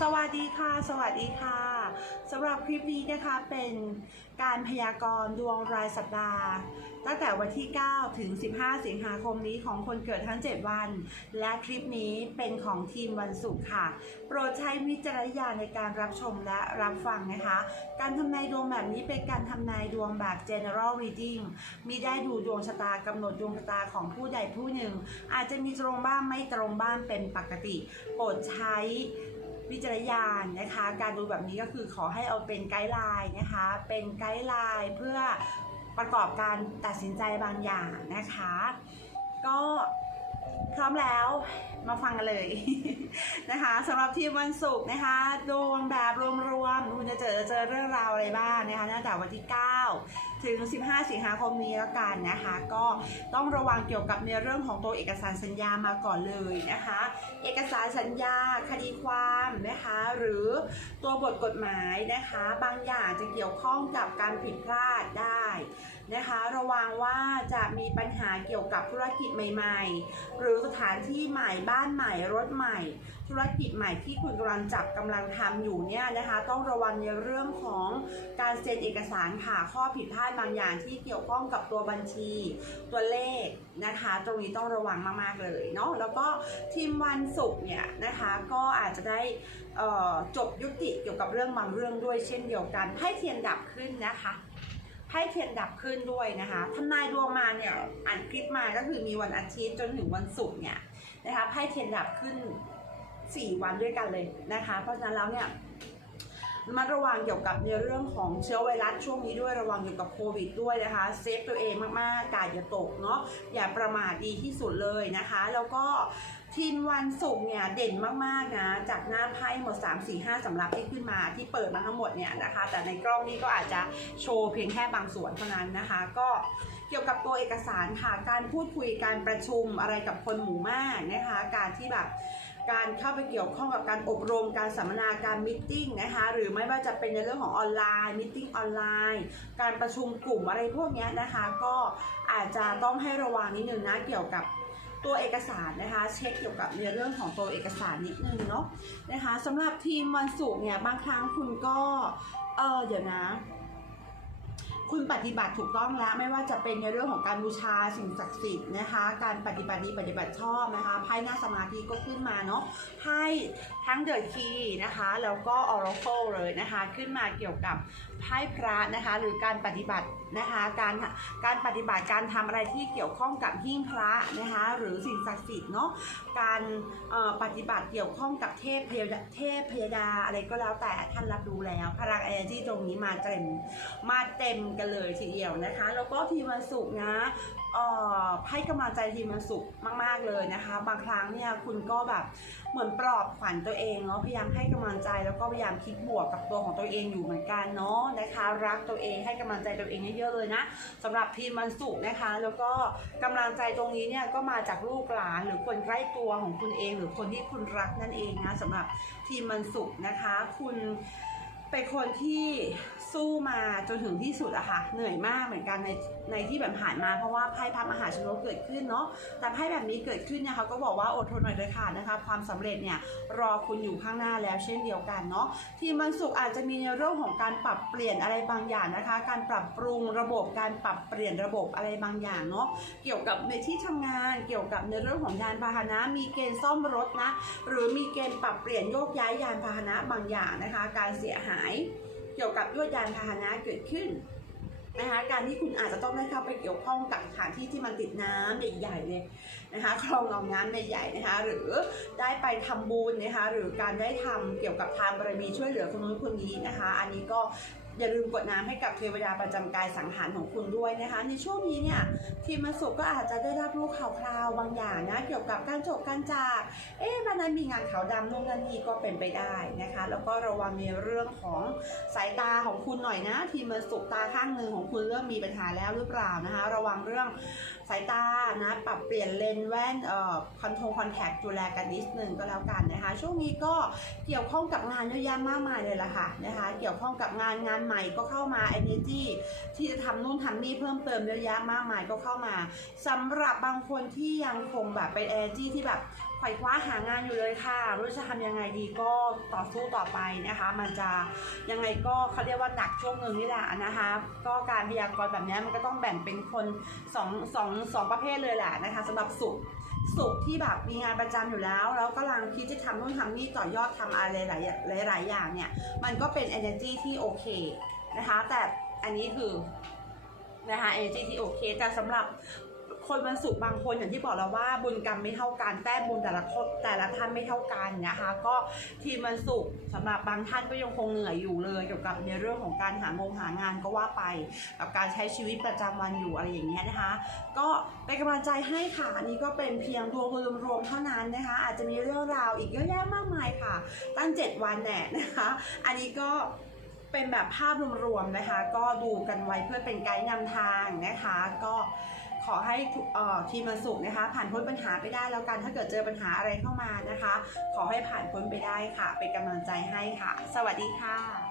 สวัสดีค่ะ สวัสดีค่ะสำหรับคลิปนี้นะคะเป็นการพยากรณ์ดวงรายสัปดาห์ ตั้งแต่วันที่ 9 ถึง 15 สิงหาคมนี้ของคนเกิดทั้ง 7 วัน และคลิปนี้เป็นของทีมวันศุกร์ค่ะ โปรดใช้วิจารณญาณในการรับชมและรับฟังนะคะ การทำนายดวงแบบนี้เป็นการทำนายดวงแบบ general reading มีได้ดูดวงชะตากำหนดดวงชะตาของผู้ใดผู้หนึ่ง อาจจะมีตรงบ้างไม่ตรงบ้างเป็นปกติ โปรดใช้ วิจารยานนะคะ การดูแบบนี้ก็คือขอให้เอาเป็นไกด์ไลน์นะคะ เป็นไกด์ไลน์เพื่อประกอบการตัดสินใจบางอย่างนะคะ ก็ พร้อมแล้วมาฟังกันเลยนะคะสำหรับทีมวันศุกร์นะคะดวงแบบรวมๆคุณจะเจอเจอเรื่องราวอะไรบ้างนะคะตั้งแต่วันที่ 9 ถึง 15 สิงหาคมนี้แล้วกันนะคะ ก็ต้องระวังเกี่ยวกับในเรื่องของตัวเอกสารสัญญามาก่อนเลยนะคะ เอกสารสัญญาคดีความนะคะหรือตัวบทกฎหมายนะคะ บางอย่างจะเกี่ยวข้องกับการผิดพลาดได้ นะคะ ระวังว่าจะมีปัญหาเกี่ยวกับธุรกิจใหม่ ๆ หรือสถานที่ใหม่บ้านใหม่รถใหม่ ธุรกิจใหม่ที่คุณกำลังจับกำลังทำอยู่เนี่ยนะคะ ต้องระวังในเรื่องของการเซ็นเอกสารค่ะข้อผิดพลาดบางอย่างที่เกี่ยวข้องกับตัวบัญชี ตัวเลขนะคะ ตรงนี้ต้องระวังมากๆเลยเนาะแล้วก็ทีมวันศุกร์เนี่ยนะคะก็อาจจะได้จบยุติเกี่ยวกับเรื่องบางเรื่องด้วยเช่นเดียวกันไพ่เทียนดับขึ้นนะคะ พ่เทียนดับขึ้นด้วยนะคะทำนายดวงมาเนี่ยอ่านคลิปมาก็คือมีวันอาทิตย์จนถึงวันศุกร์เนี่ยนะคะไพ่เทียนดับขึ้น 4 วันด้วยกันเลยนะคะ เพราะฉะนั้นแล้วเนี่ยมาระวังเกี่ยวกับในเรื่องของเชื้อไวรัสช่วงนี้ด้วยระวังเกี่ยวกับโควิดด้วยนะคะเซฟตัวเองมากๆกาดอย่าตกเนาะอย่าประมาทดีที่สุดเลยนะคะ แล้วก็ ทีมวันศุกร์เนี่ยเด่นมากๆนะจากหน้าไพ่หมด 3 4 5สำหรับที่ขึ้นมาที่เปิดมาทั้งหมดเนี่ยนะคะ แต่ในกล้องนี้ก็อาจจะโชว์เพียงแค่บางส่วนเท่านั้นนะคะ ก็เกี่ยวกับตัวเอกสารค่ะ การพูดคุยการประชุมอะไรกับคนหมู่มากนะคะ การที่แบบการเข้าไปเกี่ยวข้องกับการอบรมการสัมมนาการมิ팅นะคะหรือไม่ว่าจะเป็นในเรื่องของออนไลน์มิ팅ออนไลน์ การประชุมกลุ่มอะไรพวกนี้นะคะ ก็อาจจะต้องให้ระวังนิดนึงนะเกี่ยวกับ ตัวเอกสารนะคะ เช็คเกี่ยวกับในเรื่องของตัวเอกสารนิดนึงเนาะนะคะสำหรับทีมวันศุกร์เนี่ยบางครั้งคุณก็เออเดี๋ยวนะคุณปฏิบัติถูกต้องแล้วไม่ว่าจะเป็นในเรื่องของการบูชาสิ่งศักดิ์สิทธิ์นะคะ การปฏิบัติดีปฏิบัติชอบนะคะไพ่หน้าสมาธิก็ขึ้นมาเนาะไพ่ทั้งเด e ะคีนะคะ แล้วก็ Oracle เลยนะคะ ขึ้นมาเกี่ยวกับ ไพ่พระนะคะ หรือการปฏิบัตินะคะการการปฏิบัติการทำอะไรที่เกี่ยวข้องกับหิ้งพระนะคะหรือสิ่งศักดิ์สิทธิ์เนาะการปฏิบัติเกี่ยวข้องกับเทพพยาเทพพยดาอะไรก็แล้วแต่ท่านรับรู้แล้วพลัง energy ตรงนี้มาเต็มมาเต็มกันเลยทีเดียวนะคะ แล้วก็ทีมวันศุกร์นะให้กำลังใจทีมันศุกร์มาก ๆ เลยนะคะ บางครั้งเนี่ยคุณก็แบบเหมือนปลอบขวัญตัวเองเนาะพยายามให้กำลังใจแล้วก็พยายามคิดบวกกับตัวของตัวเองอยู่เหมือนกันเนาะนะคะ รักตัวเองให้กำลังใจตัวเองเยอะๆเลยนะสำหรับพีมวันศุกร์นะคะ แล้วก็กำลังใจตรงนี้เนี่ยก็มาจากลูกหลานหรือคนใกล้ตัวของคุณเอง หรือคนที่คุณรักนั่นเองนะสำหรับทีมวันศุกร์นะคะ คุณ เป็นคนที่สู้มาจนถึงที่สุดอะค่ะ เหนื่อยมากเหมือนกันในในที่แบบผ่านมาเพราะว่าไพ่พระมหาชนกเกิดขึ้นเนาะแต่ไพ่แบบนี้เกิดขึ้นเนี่ยเขาก็บอกว่าอดทนหน่อยเลยค่ะนะคะ ความสำเร็จเนี่ยรอคุณอยู่ข้างหน้าแล้วเช่นเดียวกันเนาะทีมวันศุกร์อาจจะมีในเรื่องของการปรับเปลี่ยนอะไรบางอย่างนะคะ การปรับปรุงระบบการปรับเปลี่ยนระบบอะไรบางอย่างเนาะเกี่ยวกับในที่ทำงานเกี่ยวกับในเรื่องของยานพาหนะ มีเกณฑ์ซ่อมรถนะหรือมีเกณฑ์ปรับเปลี่ยนโยกย้ายยานพาหนะบางอย่างนะคะ การเสียหายเกี่ยวกับยวดยานพาหนะเกิดขึ้นนะคะการที่คุณอาจจะต้องได้เข้าไปเกี่ยวข้องกับสถานที่ที่มันติดน้ำใหญ่ๆเลยนะคะคลองเองน้ำใหญ่ๆนะคะหรือได้ไปทำบุญนะคะหรือการได้ทำเกี่ยวกับทานบารมีช่วยเหลือคนนู้นคนนี้นะคะ อันนี้ก็ อย่าลืมกดน้ำให้กับเทวดาประจำกายสังหารของคุณด้วยนะคะ ในช่วงนี้เนี่ยทีมมาสุขก็อาจจะได้รับรู้ข่าวคราวบางอย่างนะเกี่ยวกับการจบการจาก เอ๊ะวันนั้นมีงานขาวดำนู่นนั่นนี่ก็เป็นไปได้นะคะ แล้วก็ระวังในเรื่องของสายตาของคุณหน่อยนะ ทีมมันสุตาข้างหนึ่งของคุณเริ่มมีปัญหาแล้วหรือเปล่านะคะ ระวังเรื่องสายตานะปรับเปลี่ยนเลนส์แว่นเอ่อคอนโทรลคอนแทคดูแลกันนิดนึงก็แล้วกันนะคะ ช่วงนี้ก็เกี่ยวข้องกับงานเยอะแยะมากมายเลยล่ะค่ะนะคะ เกี่ยวข้องกับงานงานใหม่ก็เข้ามา energy ที่จะทำนู่นทำนี่เพิ่มเติมเยอะแยะมากมายก็เข้ามาสำหรับบางคนที่ยังคงแบบเป็น energy ที่แบบขวายคว้าหางานอยู่เลยค่ะไม่รู้จะทำยังไงดีก็ต่อสู้ต่อไปนะคะ มันจะยังไงก็เขาเรียกว่าหนักช่วงหนึ่งนี่แหละนะคะ ก็การพยากรณ์แบบนี้มันก็ต้องแบ่งเป็นคนสองสองสองประเภทเลยแหละนะคะสำหรับสุข สุขที่แบบมีงานประจำอยู่แล้ว แล้วกำลังคิดจะทำนู่นทำนี่ต่อยอดทำอะไรหลายหลายอย่างเนี่ย มันก็เป็น energy ที่โอเคนะคะ แต่อันนี้คือนะคะ energy ที่โอเคแต่สำหรับ คนวันศุกบางคนอย่างที่บอกแล้วว่าบุญกรรมไม่เท่ากันแต้มบุญแต่ละคนแต่ละท่านไม่เท่ากันนะคะ ก็ทีมวันศุกร์สำหรับบางท่านก็ยังคงเหนื่อยอยู่เลยเกี่ยวกับในเรื่องของการหางงหางานก็ว่าไป กับการใช้ชีวิตประจำวันอยู่อะไรอย่างเงี้ยนะคะ ก็เป็นกำลังใจให้ค่ะอันนี้ก็เป็นเพียงดวงรวมๆเท่านั้นนะคะ อาจจะมีเรื่องราวอีกเยอะแยะมากมายค่ะ ตั้ง 7 วันแน่นะคะ อันนี้ก็เป็นแบบภาพรวมๆนะคะ ก็ดูกันไว้เพื่อเป็นไกด์นำทางนะคะ ก็ ขอให้ทีมมันสุขนะคะ ผ่านพ้นปัญหาไปได้แล้วกันถ้าเกิดเจอปัญหาอะไรเข้ามานะคะ ขอให้ผ่านพ้นไปได้ค่ะ เป็นกำลังใจให้ค่ะ สวัสดีค่ะ